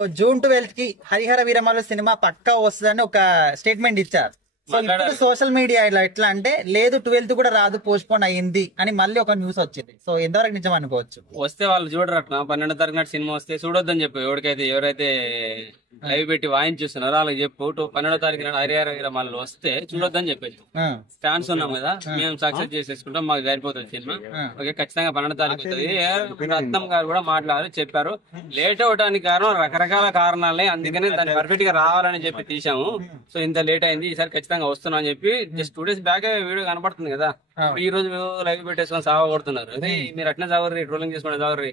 June 12 కి Harihara Veeramallu cinema పక్కా వస్తుందని ఒక స్టేట్మెంట్ ఇచ్చారు. సో ఇప్పుడు సోషల్ మీడియా ఇలా ఎట్లా అంటే లేదు 12th కూడా రాదు, పోస్ట్ పోన్ అయ్యింది అని మళ్ళీ ఒక న్యూస్ వచ్చింది. సో ఎంతవరకు నిజం అనుకోవచ్చు? వస్తే వాళ్ళు చూడరు అట్లా. 12వ తారీఖు నాడు సినిమా వస్తే చూడొద్దని చెప్పు. ఎవరైతే లైవ్ పెట్టి వాయించేస్తున్నారో వాళ్ళకి చెప్పు. 12వ తారీఖు నాడు హరిహర వీరమల్లు వస్తే చూడొద్దని చెప్పేసి ఫ్యాన్స్ ఉన్నాం కదా, మేము సక్సెస్ చేసేసుకుంటాం, మాకు సరిపోతుంది సినిమా. ఓకే, ఖచ్చితంగా 12వ తారీఖు వస్తుంది. రత్నం గారు కూడా మాట్లాడారు, చెప్పారు. లేట్ అవడానికి కారణం రకరకాల కారణాలే, అందుకనే దాన్ని పర్ఫెక్ట్ గా రావాలని చెప్పి తీసాము. సో ఇంత లేట్ అయింది, ఈసారి ఖచ్చితంగా వస్తున్నాం అని చెప్పి జస్ట్ 2 days బ్యాక్ వీడియో కనపడుతుంది కదా. ఈ రోజు లైవ్ పెట్టేసుకొని సావ కొడుతున్నారు. అదే మీరు అట్నే సావర్రి, ట్రోలింగ్ చేసుకునే సావర్రి.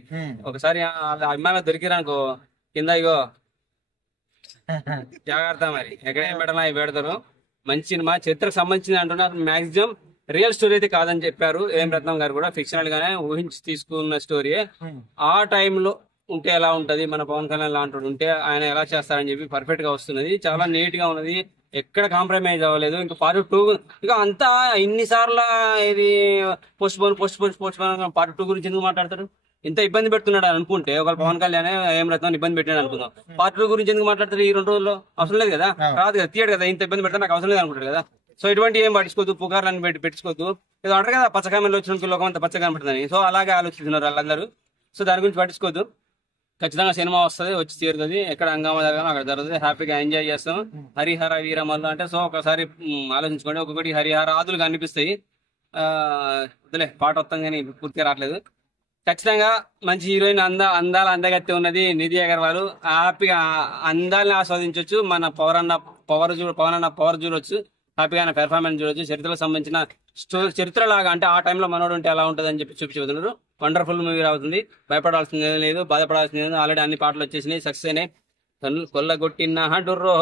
ఒకసారి అభిమానులు దొరికిరానుకో కింద ఇగో జాగ్రత్త, మరి ఎక్కడ ఏం పెట్టాలా అవి పెడతారు. మంచి సినిమా, చరిత్రకు సంబంధించింది అంటున్నారు. మాక్సిమం రియల్ స్టోరీ అయితే కాదని చెప్పారు ఏం రత్నం గారు కూడా. ఫిక్షనల్ గానే ఊహించి తీసుకున్న స్టోరీ. ఆ టైంలో ఉంటే ఎలా ఉంటది, మన పవన్ కళ్యాణ్ లాంటి ఉంటే ఆయన ఎలా చేస్తారని చెప్పి పర్ఫెక్ట్ గా వస్తున్నది. చాలా నీట్ గా ఉన్నది, ఎక్కడ కాంప్రమైజ్ అవ్వలేదు. ఇంకా పార్ట్ 2 ఇంకా అంతా ఇన్నిసార్లు ఇది పోస్ట్ పోన్ పార్ట్ 2 గురించి ఎందుకు మాట్లాడతారు? ఇంత ఇబ్బంది పెడుతున్నాడు అని అనుకుంటే ఒక పవన్ కళ్యాణ్ ఏం రత్నం ఇబ్బంది పెట్టాడు అనుకుందాం. పార్ట్ 2 గురించి ఎందుకు మాట్లాడతారు ఈ 2 రోజుల్లో? అవసరం లేదు కదా, రాదు కదా, తీయడు కదా. ఇంత ఇబ్బంది పెడతా నాకు అవసరం లేదు అనుకుంటారు కదా. సో ఇటువంటి ఏం పట్టించుకోవద్దు, పుకార్లను పెట్టించుకోవద్దు. ఏదో అంటారు కదా పచ్చకాయలు వచ్చిన లోకం అంతా పచ్చగా కనపడుతుంది. సో అలాగే ఆలోచిస్తున్నారు వాళ్ళందరూ. సో దాని గురించి పట్టించుకోవద్దు. ఖచ్చితంగా సినిమా వస్తుంది, వచ్చి తీరుతుంది. ఎక్కడ హంగామా జరగాలో అక్కడ జరుగుతుంది. హ్యాపీగా ఎంజాయ్ చేస్తాం. హరిహర వీరమల్లు అంటే సో ఒకసారి ఆలోచించుకోండి. ఒక్కొక్కటి హరిహర ఆదులు కనిపిస్తాయి. వదిలే పాట వస్తాం కానీ పూర్తిగా రావట్లేదు. ఖచ్చితంగా మంచి హీరోయిన్, అందాల అందగత్తి ఉన్నది నిధి అగర్వాల్. హ్యాపీగా అందాలని ఆస్వాదించవచ్చు. మన పవన్ అన్న పవర్ చూడొచ్చు. హ్యాపీగా ఆయన పెర్ఫార్మెన్స్ చూడొచ్చు. చరిత్రకు సంబంధించిన చరిత్ర లాగా అంటే ఆ టైంలో మనోడు ఉంటే ఎలా ఉంటుంది అని చెప్పి చూపించబోతున్నారు. Wonderful movie రావుతుంది. భయపడాల్సింది లేదు, బాధపడాల్సింది లేదు. ఆల్రెడీ అన్ని పాటలు వచ్చేసినాయి, సక్సెస్ అయినాయి. కొల్లగొట్టిన డొర్రో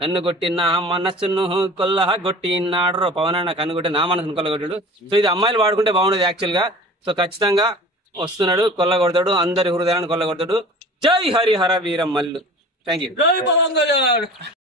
కన్ను కొట్టిన మనస్సును కొల్లగొట్టినాడు. పవన్ అన్న కన్ను కొట్టి నా మనసును కొల్లగొట్టాడు. సో ఇది అమ్మాయిలు వాడుకుంటే బాగుండేది యాక్చువల్ గా. సో ఖచ్చితంగా వస్తున్నాడు, కొల్లగొడతాడు, అందరి హృదయాలను కొల్లగొడతాడు. జై హరిహర వీరమల్లు. Thank you. జై పవన్ కళ్యాణ్.